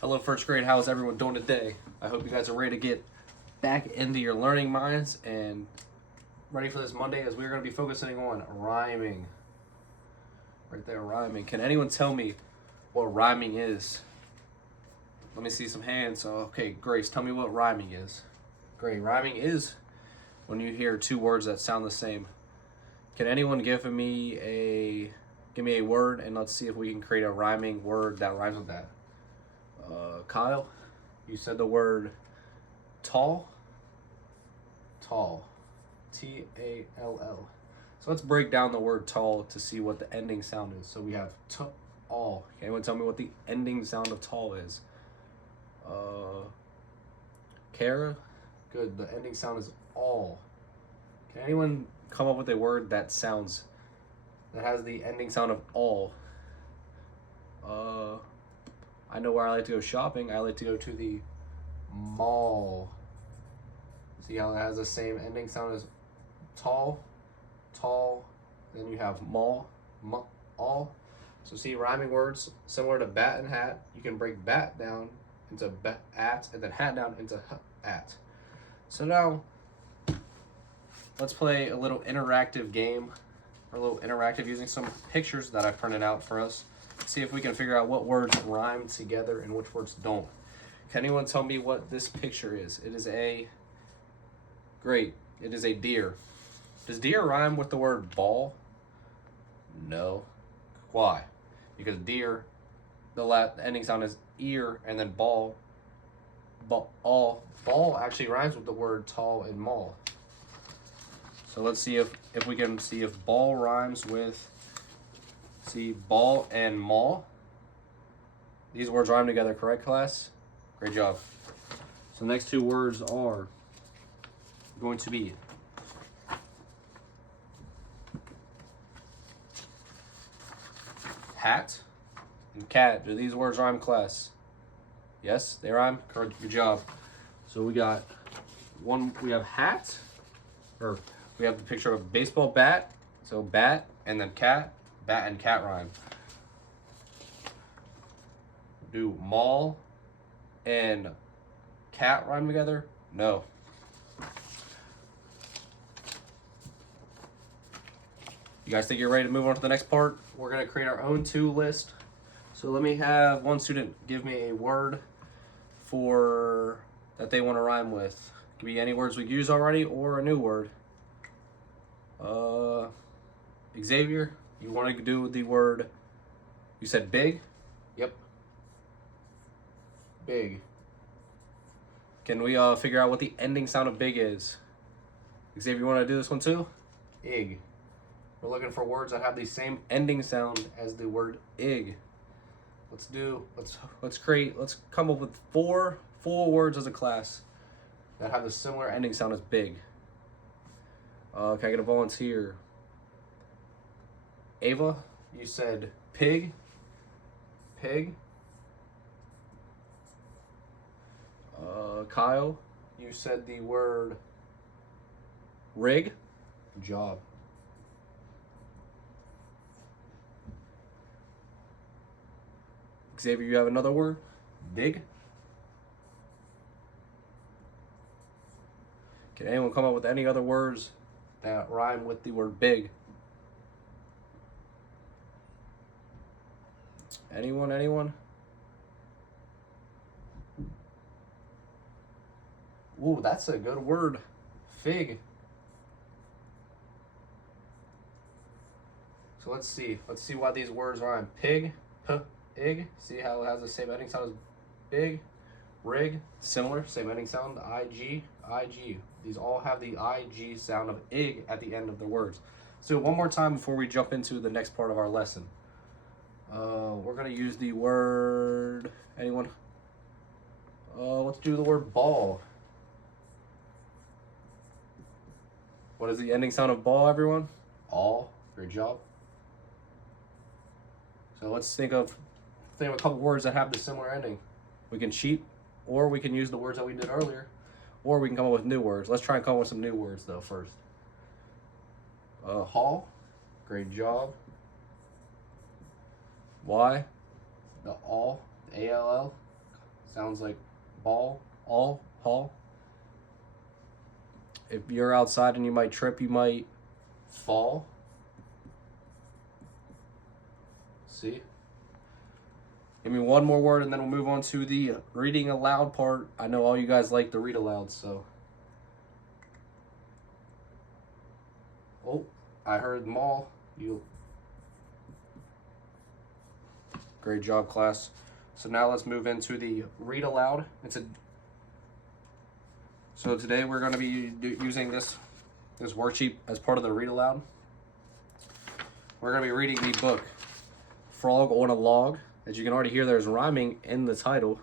Hello, first grade. How's everyone doing today? I hope you guys are ready to get back into your learning minds and ready for this Monday as we're going to be focusing on rhyming. Right there, rhyming. Can anyone tell me what rhyming is? Let me see some hands. Okay, Grace, tell me what rhyming is. Great. Rhyming is when you hear two words that sound the same. Can anyone give me a word and let's see if we can create a rhyming word that rhymes with that. Kyle, you said the word tall. Tall. T-A-L-L. So let's break down the word tall to see what the ending sound is. So we have t-all. Can anyone tell me what the ending sound of tall is? Kara? Good. The ending sound is all. Can anyone come up with a word that has the ending sound of all? I know where I like to go shopping. I like to go to the mall. See how it has the same ending sound as tall, tall. Then you have mall, all. So see, rhyming words similar to bat and hat. You can break bat down into at, and then hat down into at. So now, let's play a little interactive game, or a little interactive using some pictures that I printed out for us. See if we can figure out what words rhyme together and which words don't. Can anyone tell me what this picture is? It is a deer. Does deer rhyme with the word ball? No. Why? Because deer, the ending sound is ear, and then ball. Ball actually rhymes with the word tall and mall. So let's see if we can see if ball rhymes with. See, ball and mall. These words rhyme together, correct, class? Great job. So the next two words are going to be hat and cat. Do these words rhyme, class? Yes, they rhyme. Good job. So we got one. We have hat, or we have the picture of a baseball bat. So bat and then cat. Bat and cat rhyme. Do mall and cat rhyme together? No. You guys think you're ready to move on to the next part? We're going to create our own to list. So let me have one student give me a word that they want to rhyme with. It could be any words we've used already or a new word. Xavier, you want to do the word, you said big? Yep. Big. Can we figure out what the ending sound of big is? Xavier, you want to do this one too? Ig. We're looking for words that have the same ending sound as the word ig. Let's come up with four words as a class that have the similar ending sound as big. Can I get a volunteer? Ava, you said pig. Pig. Kyle, you said the word rig. Good job. Xavier, you have another word? Dig. Can anyone come up with any other words that rhyme with the word big? Anyone? Ooh, that's a good word. Fig. So let's see why these words rhyme. Pig, ig. See how it has the same ending sound as big. Rig, similar, same ending sound. Ig. These all have the ig sound of ig at the end of their words. So one more time before we jump into the next part of our lesson. We're gonna use the word. Anyone? Let's do the word ball. What is the ending sound of ball, everyone? All. Great job. So let's think of a couple words that have the similar ending. We can cheat, or we can use the words that we did earlier, or we can come up with new words. Let's try and come up with some new words though first. Hall. Great job. Why? The all, A-L-L. Sounds like ball, all, hall. If you're outside and you might trip, you might fall. See? Give me one more word and then we'll move on to the reading aloud part. I know all you guys like to read aloud, so. Oh, I heard mall. Great job, class. So now let's move into the read aloud. So today we're going to be using this worksheet as part of the read aloud. We're going to be reading the book Frog on a Log. As you can already hear, there's rhyming in the title.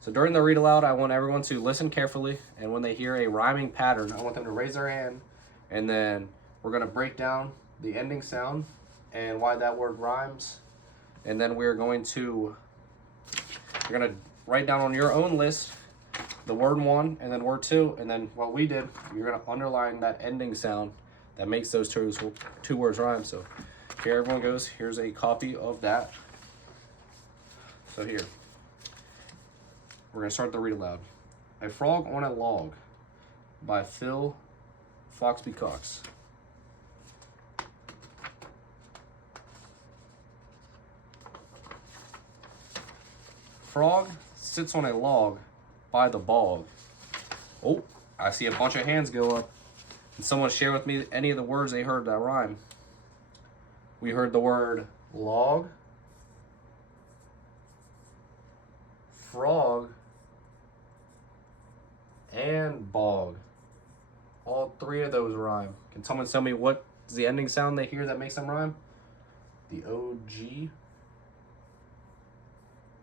So during the read aloud, I want everyone to listen carefully, and when they hear a rhyming pattern, I want them to raise their hand, and then we're going to break down the ending sound and why that word rhymes. And then you're going to write down on your own list the word one and then word two, and then what we did, you're going to underline that ending sound that makes those two words rhyme. So here everyone goes. Here's a copy of that. So here, we're going to start the read aloud. A Frog on a Log by Phil Foxby Cox. Frog sits on a log by the bog. Oh, I see a bunch of hands go up. Can someone share with me any of the words they heard that rhyme? We heard the word log, frog, and bog. All three of those rhyme. Can someone tell me what's the ending sound they hear that makes them rhyme? The OG.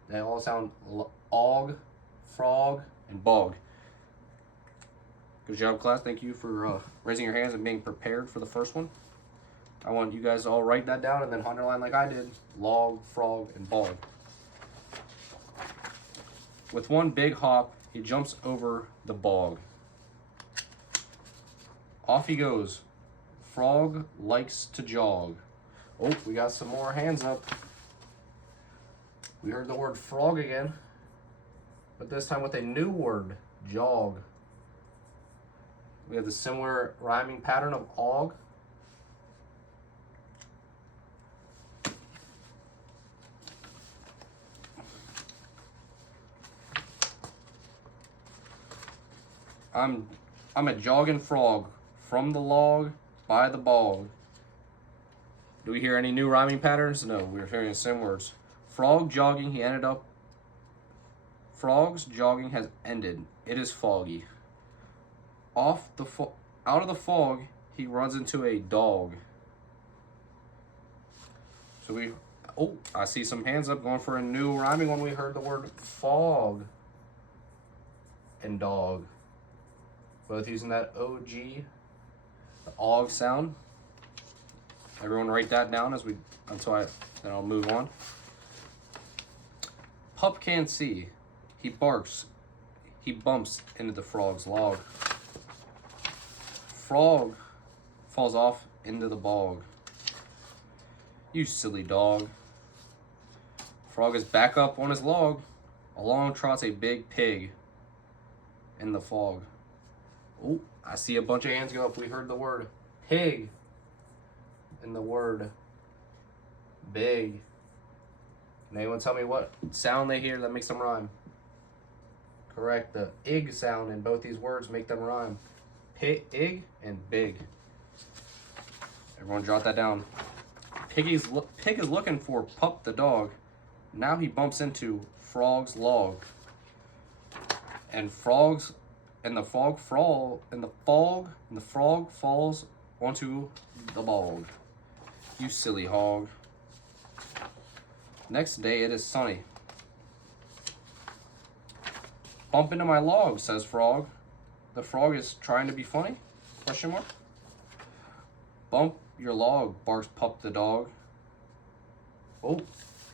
They all sound og, frog, and bog. Good job, class. Thank you for raising your hands and being prepared for the first one. I want you guys to all write that down and then underline like I did. Log, frog, and bog. With one big hop, he jumps over the bog. Off he goes. Frog likes to jog. Oh, we got some more hands up. We heard the word frog again, but this time with a new word, jog. We have the similar rhyming pattern of og. I'm a jogging frog from the log by the bog. Do we hear any new rhyming patterns? No, we're hearing the same words. Frog jogging, he ended up. Frog's jogging has ended. It is foggy. Out of the fog, he runs into a dog. So I see some hands up going for a new rhyming one. We heard the word fog and dog. Both using that OG, the og sound. Everyone write that down then I'll move on. Pup can't see. He barks. He bumps into the frog's log. Frog falls off into the bog. You silly dog. Frog is back up on his log. Along trots a big pig in the fog. Oh, I see a bunch of hands go up. We heard the word pig and the word big. Can anyone tell me what sound they hear that makes them rhyme? Correct. The ig sound in both these words make them rhyme. Ig and big. Everyone jot that down. Pig is looking for Pup the dog. Now he bumps into Frog's log. And the frog falls onto the bog. You silly hog. Next day it is sunny. Bump into my log, says Frog. The frog is trying to be funny? Question mark. Bump your log, barks Pup the dog. Oh,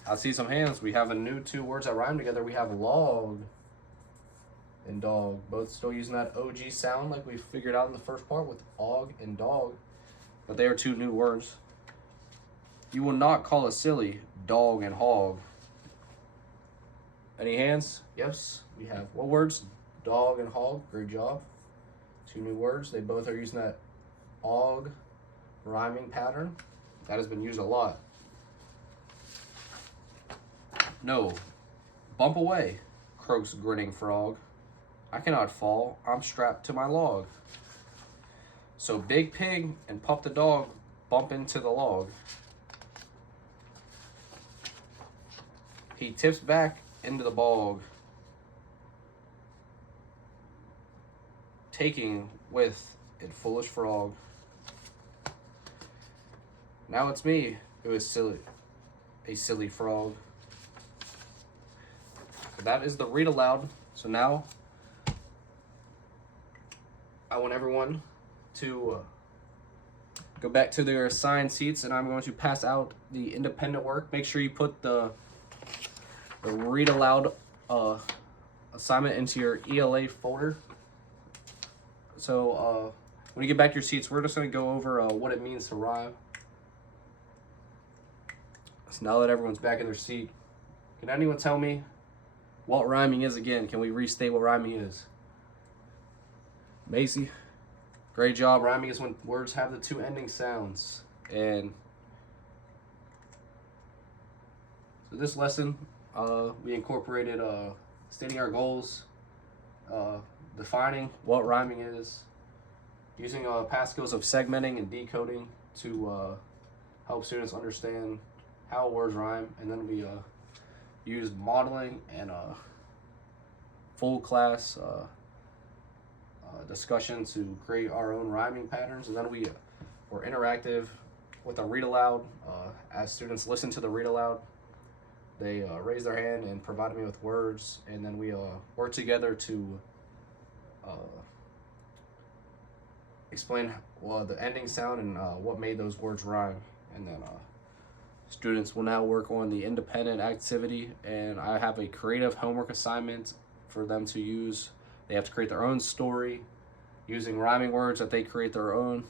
I see some hands. We have a new two words that rhyme together. We have log and dog. Both still using that OG sound like we figured out in the first part with og and dog. But they are two new words. You will not call a silly dog and hog. Any hands? Yes. We have what words? Dog and hog. Great job. 2 new words. They both are using that og rhyming pattern. That has been used a lot. No. Bump away, croaks grinning frog. I cannot fall. I'm strapped to my log. So Big Pig and Puff the dog bump into the log. He tips back into the bog, taking with it foolish frog. Now it's me who is silly, a silly frog. That is the read aloud. So now I want everyone to go back to their assigned seats, and I'm going to pass out the independent work. Make sure you put the read aloud assignment into your ELA folder. So when you get back to your seats, we're just going to go over what it means to rhyme. So now that everyone's back in their seat, can anyone tell me what rhyming is again? Can we restate what rhyming is? Macy, great job. Rhyming is when words have the 2 ending sounds. And so this lesson, we incorporated stating our goals, defining what rhyming is, using past skills of segmenting and decoding to help students understand how words rhyme, and then we used modeling and full class discussion to create our own rhyming patterns, and then we were interactive with a read aloud. As students listened to the read aloud, they raised their hand and provided me with words, and then we worked together to explain the ending sound and what made those words rhyme. And then students will now work on the independent activity, and I have a creative homework assignment for them to use. They have to create their own story using rhyming words that they create their own.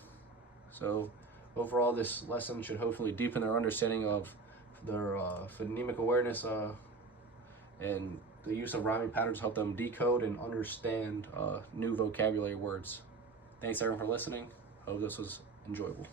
So overall, this lesson should hopefully deepen their understanding of their phonemic awareness and the use of rhyming patterns help them decode and understand new vocabulary words. Thanks everyone for listening. Hope this was enjoyable.